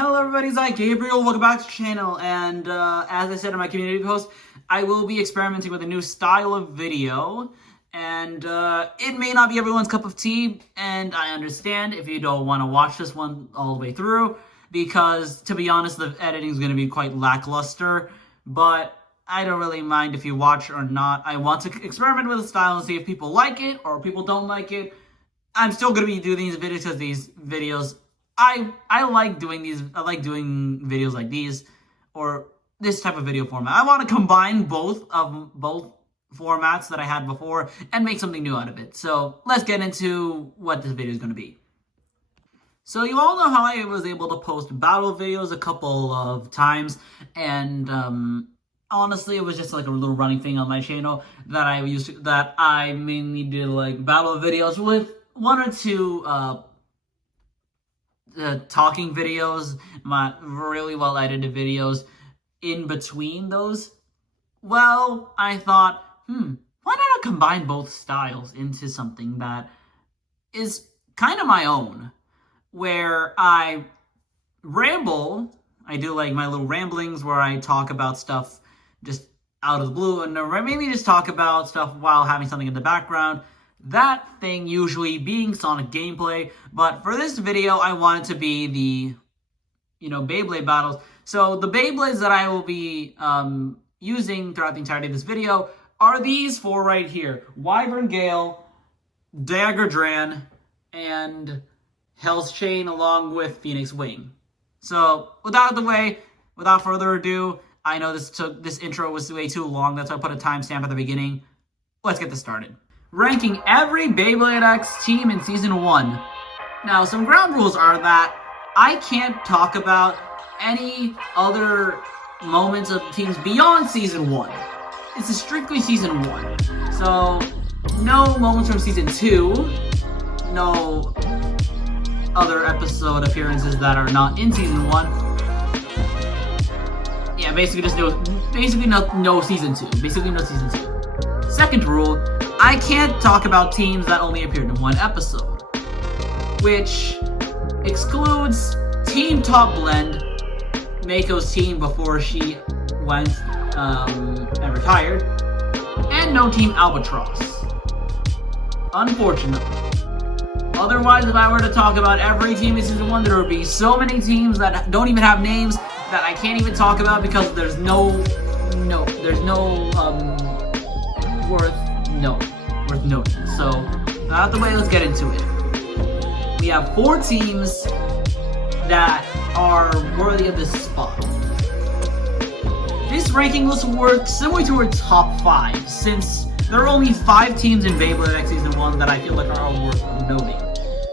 Hello everybody, it's Gabriel, welcome back to the channel, and as I said in my community post, I will be experimenting with a new style of video, and it may not be everyone's cup of tea, and I understand if you don't want to watch this one all the way through, because to be honest, the editing is going to be quite lackluster, but I don't really mind if you watch or not. I want to experiment with the style and see if people like it or people don't like it. I'm still going to be doing these videos because these videos I like doing these. I like doing videos like these or this type of video format. I want to combine both formats that I had before and make something new out of it. So let's get into what this video is going to be. So you all know how I was able to post battle videos a couple of times, and honestly, it was just like a little running thing on my channel that I mainly did like battle videos with one or two talking videos, my really well edited videos in between those. Well, I thought, why not I combine both styles into something that is kind of my own, where I ramble. I do like my little ramblings where I talk about stuff just out of the blue, and I mainly just talk about stuff while having something in the background. That thing usually being Sonic gameplay, but for this video, I want it to be the, Beyblade battles. So the Beyblades that I will be using throughout the entirety of this video are these four right here: Wyvern Gale, Dagger Dran, and Hell's Chain, along with Phoenix Wing. So without further ado, I know this intro was way too long. That's why I put a timestamp at the beginning. Let's get this started. Ranking every Beyblade X team in Season 1. Now, some ground rules are that I can't talk about any other moments of teams beyond Season 1. This is strictly Season 1. So, no moments from Season 2. No other episode appearances that are not in Season 1. Yeah, basically no Season 2. Basically no Season 2. Second rule, I can't talk about teams that only appeared in one episode, which excludes Team Top Blend, Mako's team before she went and retired, and no Team Albatross. Unfortunately. Otherwise, if I were to talk about every team in Season 1, there would be so many teams that don't even have names that I can't even talk about because there's no worth noting. So, out of the way, let's get into it. We have 4 teams that are worthy of this spot. This ranking list works similar to our top 5, since there are only 5 teams in Beyblade X Season 1 that I feel like are all worth noting.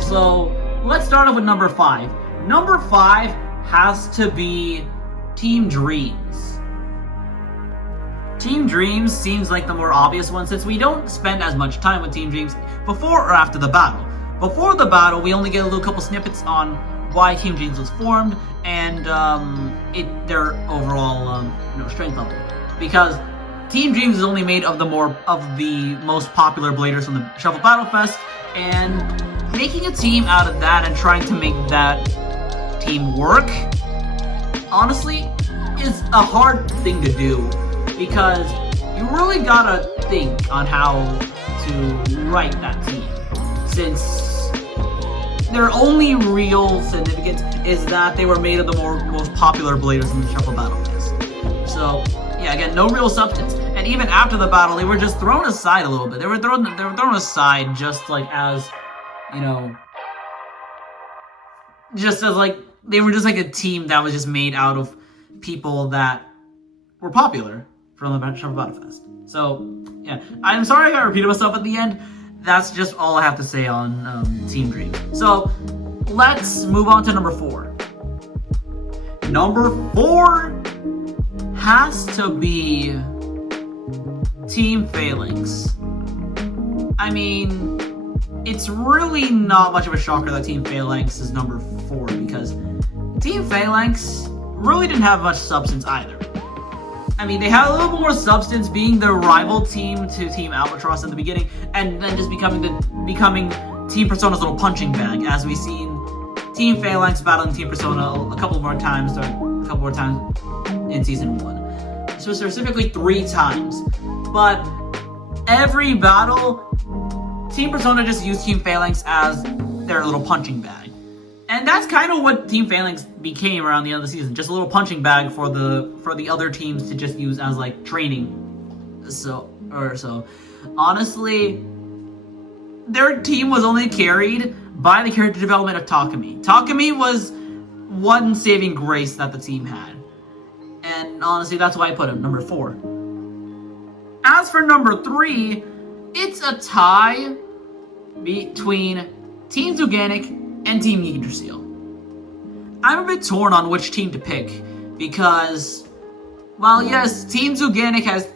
So, let's start off with number 5. Number 5 has to be Team Dreams. Team Dreams seems like the more obvious one, since we don't spend as much time with Team Dreams before or after the battle. Before the battle, we only get a little couple snippets on why Team Dreams was formed and their overall strength level. Because Team Dreams is only made of the most popular bladers from the Shuffle Battle Fest, and making a team out of that and trying to make that team work, honestly, is a hard thing to do. Because you really gotta think on how to write that team, since their only real significance is that they were made of the most popular bladers in the Shuffle Battle Fest. So, yeah, again, no real substance. And even after the battle, they were just thrown aside a little bit. They were thrown aside just like as, they were just like a team that was just made out of people that were popular from the Shuffle Battle Fest. So, yeah. I'm sorry I got repeated myself at the end. That's just all I have to say on Team Dream. So, let's move on to number 4. Number 4 has to be Team Phalanx. I mean, it's really not much of a shocker that Team Phalanx is number 4, because Team Phalanx really didn't have much substance either. I mean, they had a little bit more substance being the rival team to Team Albatross in the beginning, and then just becoming Team Persona's little punching bag, as we've seen Team Phalanx battling Team Persona a couple more times in Season 1. So specifically 3 times. But every battle, Team Persona just used Team Phalanx as their little punching bag. And that's kind of what Team Phalanx became around the end of the season. Just a little punching bag for the other teams to just use as like training. So honestly, their team was only carried by the character development of Takumi. Takumi was one saving grace that the team had. And honestly, that's why I put him number 4. As for number 3, it's a tie between Team Zuganic and Team Yggdrasil. I'm a bit torn on which team to pick because, well, yes, Team Zuganic has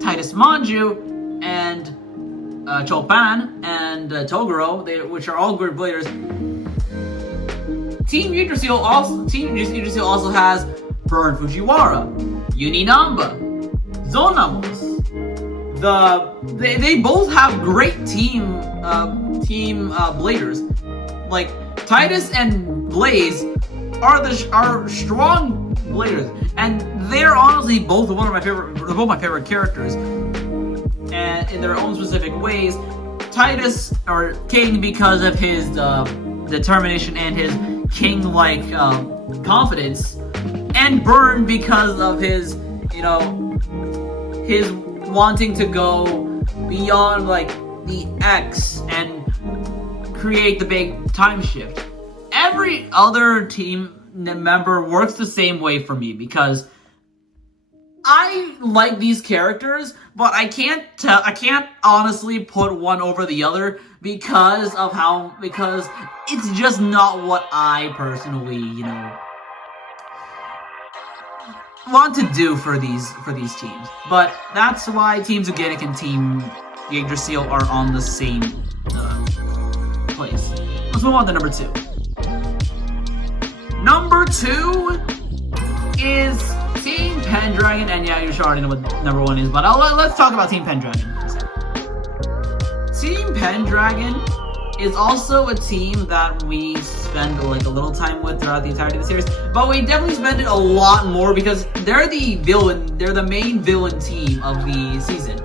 Titus Manju and Chopin and Toguro, which are all good players. Team Yggdrasil also has Burn Fujiwara, Yuninamba, Zonamos. They both have great team bladers. Like Titus and Blaze are strong bladers, and they're honestly both my favorite characters, and in their own specific ways. Titus, or King, because of his determination and his king-like confidence, and Burn because of his his wanting to go beyond like the X and create the big time shift. Every other team member works the same way for me because I like these characters, but I can't honestly put one over the other because it's just not what I personally, want to do for these teams. But that's why Team Zuganic and Team Yggdrasil are on the same place. Let's move on to number 2. Number 2 is Team Pendragon, and yeah, you should already know what number 1 is, but let's talk about Team Pendragon for a second. Team Pendragon is also a team that we spend like a little time with throughout the entirety of the series, but we definitely spend it a lot more because they're the main villain team of the season.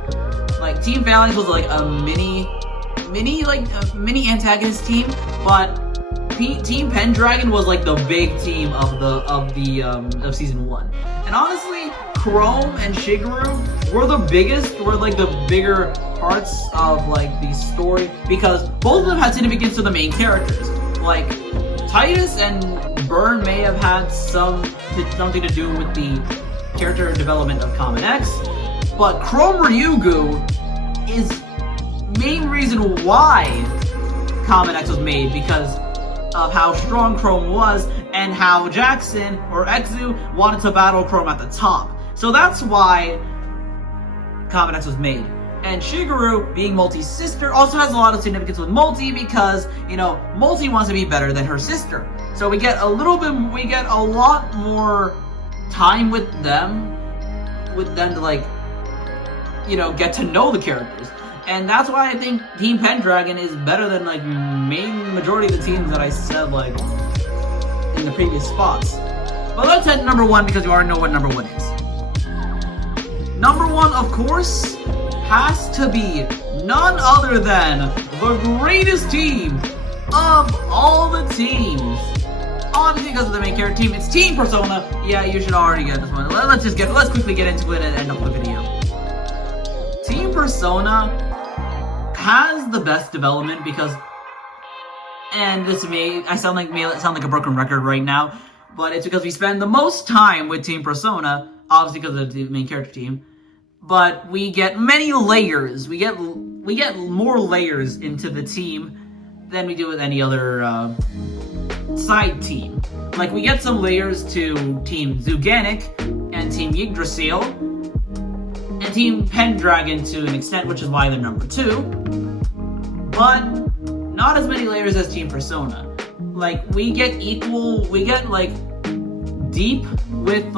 Like Team Phalanx was like a mini antagonist team, but Team Pendragon was like the big team of season 1. And honestly, Chrome and Shigeru were the bigger parts of like the story because both of them had significance to the main characters. Like Titus and Burn may have had something to do with the character development of Common X, but Chrome Ryugu is main reason why Common X was made because of how strong Chrome was and how Jackson or Exu wanted to battle Chrome at the top. So that's why Common X was made. And Shigeru, being Multi's sister, also has a lot of significance with Multi because, Multi wants to be better than her sister. So we get a lot more time with them to like, get to know the characters. And that's why I think Team Pendragon is better than like main majority of the teams that I said like in the previous spots. But let's head to number 1 because you already know what number 1 is. Number 1, of course, has to be none other than the greatest team of all the teams. Obviously because of the main character team, it's Team Persona. Yeah, you should already get this one. Let's quickly get into it and end up the video. Team Persona has the best development because, and this may sound like a broken record right now, but it's because we spend the most time with Team Persona, obviously because of the main character team, but we get many layers. We get more layers into the team than we do with any other side team. Like we get some layers to Team Zuganic and Team Yggdrasil and Team Pendragon to an extent, which is why they're number 2, but not as many layers as Team Persona. Like we get like deep with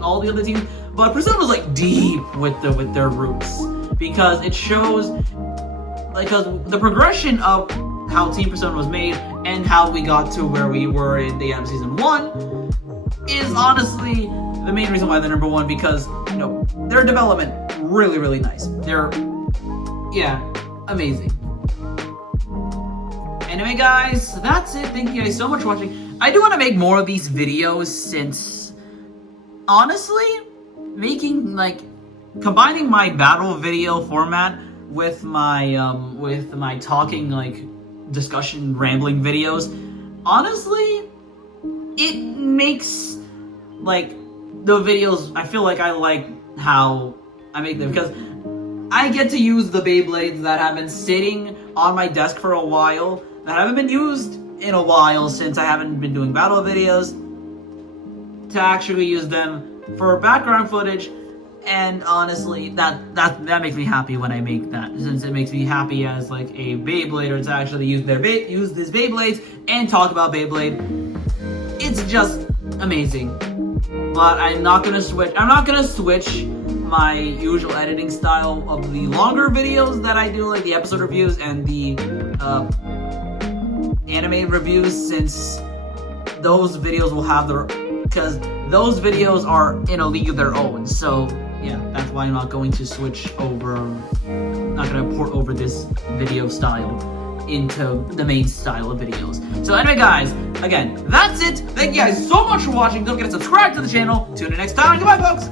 all the other teams, but Persona's like deep with their roots because it shows because the progression of how Team Persona was made and how we got to where we were in the end of season 1 is honestly the main reason why they're number 1, because, you know, their development really, really nice. They're, yeah, amazing. Anyway, guys, that's it. Thank you guys so much for watching. I do want to make more of these videos since, honestly, making, like, combining my battle video format with my talking, like, discussion rambling videos, honestly, it makes, like, the videos, I feel like I like how I make them, because I get to use the Beyblades that have been sitting on my desk for a while, that haven't been used in a while since I haven't been doing battle videos, to actually use them for background footage. And honestly, that makes me happy when I make that, since it makes me happy as, like, a Beyblader to actually use these Beyblades and talk about Beyblade. It's just amazing. But I'm not gonna switch my usual editing style of the longer videos that I do, like the episode reviews and the anime reviews, since those videos will have because those videos are in a league of their own. So yeah, that's why I'm not going to switch over, not going to port over this video style into the main style of videos. So anyway, guys, again, that's it. Thank you guys so much for watching. Don't forget to subscribe to the channel. Tune in next time. Goodbye, folks.